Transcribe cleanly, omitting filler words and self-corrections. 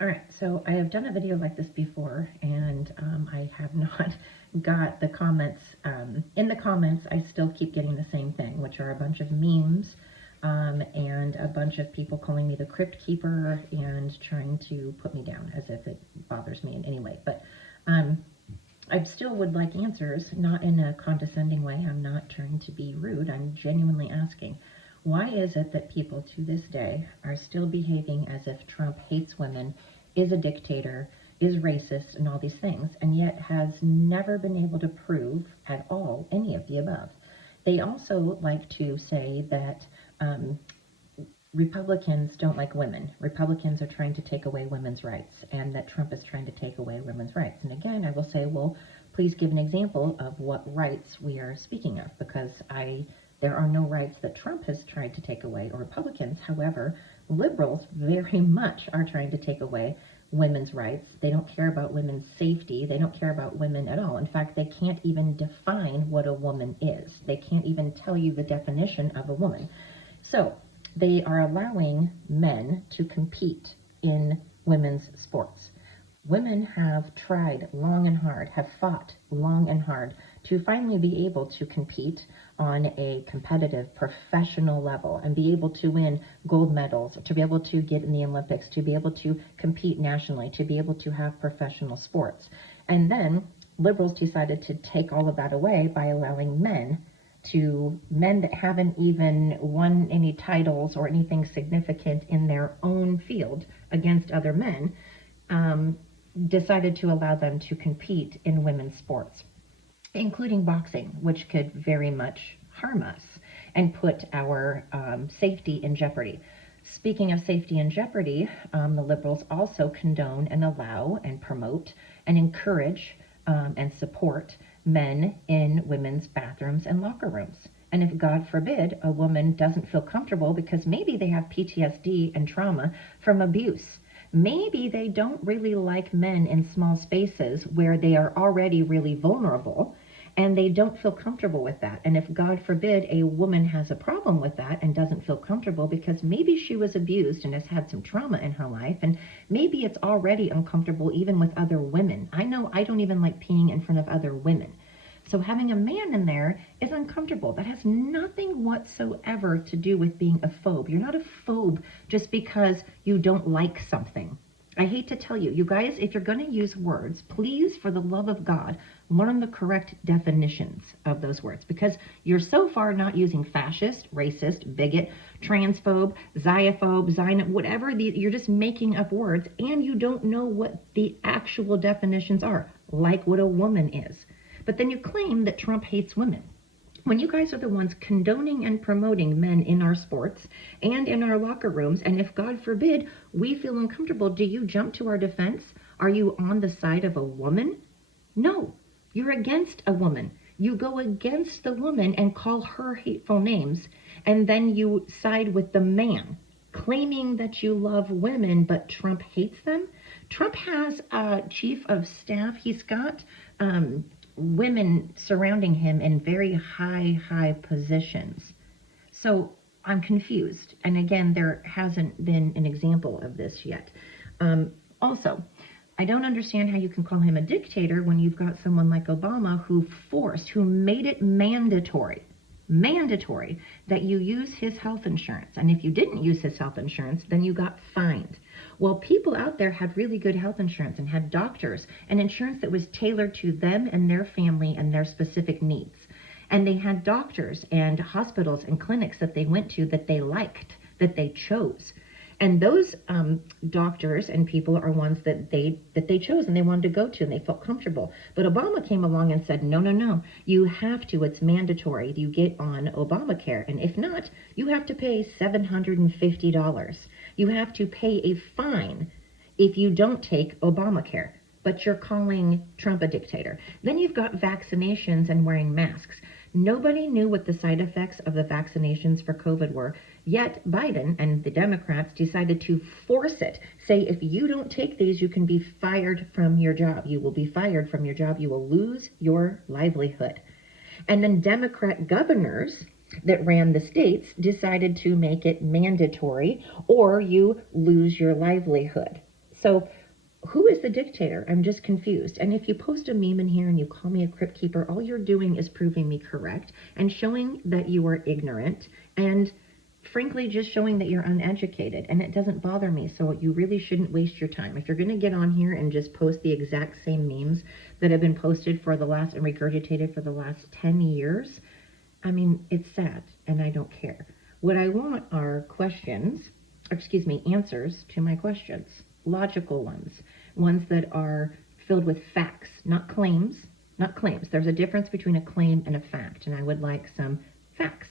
All right, so I have done a video like this before, and I have not got the comments. In the comments, I still keep getting the same thing, which are a bunch of memes and a bunch of people calling me the crypt keeper and trying to put me down as if it bothers me in any way. But I still would like answers, not in a condescending way. I'm not trying to be rude. I'm genuinely asking, why is it that people to this day are still behaving as if Trump hates women, is a dictator, is racist, and all these things, and yet has never been able to prove at all any of the above? They also like to say that Republicans don't like women. Republicans are trying to take away women's rights, and that Trump is trying to take away women's rights. And again, I will say, well, please give an example of what rights we are speaking of, because there are no rights that Trump has tried to take away, or Republicans. However, liberals very much are trying to take away women's rights. They don't care about women's safety. They don't care about women at all. In fact, they can't even define what a woman is. They can't even tell you the definition of a woman. So they are allowing men to compete in women's sports. Women have tried long and hard, have fought long and hard to finally be able to compete on a competitive professional level and be able to win gold medals, to be able to get in the Olympics, to be able to compete nationally, to be able to have professional sports. And then liberals decided to take all of that away by allowing men that haven't even won any titles or anything significant in their own field against other men, decided to allow them to compete in women's sports, including boxing, which could very much harm us and put our safety in jeopardy. Speaking of safety in jeopardy, the liberals also condone and allow and promote and encourage and support men in women's bathrooms and locker rooms. And if, God forbid, a woman doesn't feel comfortable because maybe they have PTSD and trauma from abuse, maybe they don't really like men in small spaces where they are already really vulnerable, and they don't feel comfortable with that. And if, God forbid, a woman has a problem with that and doesn't feel comfortable because maybe she was abused and has had some trauma in her life, and maybe it's already uncomfortable even with other women. I know I don't even like peeing in front of other women. So having a man in there is uncomfortable. That has nothing whatsoever to do with being a phobe. You're not a phobe just because you don't like something. I hate to tell you, you guys, if you're going to use words, please, for the love of God, learn the correct definitions of those words, because you're so far not using fascist, racist, bigot, transphobe, xenophobe, whatever, you're just making up words, and you don't know what the actual definitions are, like what a woman is. But then you claim that Trump hates women, when you guys are the ones condoning and promoting men in our sports and in our locker rooms. And if, God forbid, we feel uncomfortable, do you jump to our defense? Are you on the side of a woman? No, you're against a woman. You go against the woman and call her hateful names, and then you side with the man, claiming that you love women, but Trump hates them. Trump has a chief of staff. He's got women surrounding him in very high positions. So I'm confused. And again, there hasn't been an example of this yet. Also, I don't understand how you can call him a dictator when you've got someone like Obama who made it mandatory that you use his health insurance. And if you didn't use his health insurance, then you got fined. Well, people out there had really good health insurance and had doctors and insurance that was tailored to them and their family and their specific needs. And they had doctors and hospitals and clinics that they went to that they liked, that they chose. And those doctors and people are ones that they chose and they wanted to go to and they felt comfortable. But Obama came along and said, no, you have to, it's mandatory. You get on Obamacare. And if not, you have to pay $750. You have to pay a fine if you don't take Obamacare. But you're calling Trump a dictator. Then you've got vaccinations and wearing masks. Nobody knew what the side effects of the vaccinations for COVID were, yet Biden and the Democrats decided to force it. Say, if you don't take these, you can be fired from your job. You will be fired from your job. You will lose your livelihood. And then Democrat governors that ran the states decided to make it mandatory, or you lose your livelihood. So who is the dictator? I'm just confused. And if you post a meme in here and you call me a crypt keeper, all you're doing is proving me correct and showing that you are ignorant and frankly just showing that you're uneducated, and it doesn't bother me. So you really shouldn't waste your time. If you're going to get on here and just post the exact same memes that have been posted for the last and regurgitated for the last 10 years, I mean, it's sad and I don't care. What I want are answers to my questions, logical ones that are filled with facts, not claims, not claims. There's a difference between a claim and a fact, and I would like some facts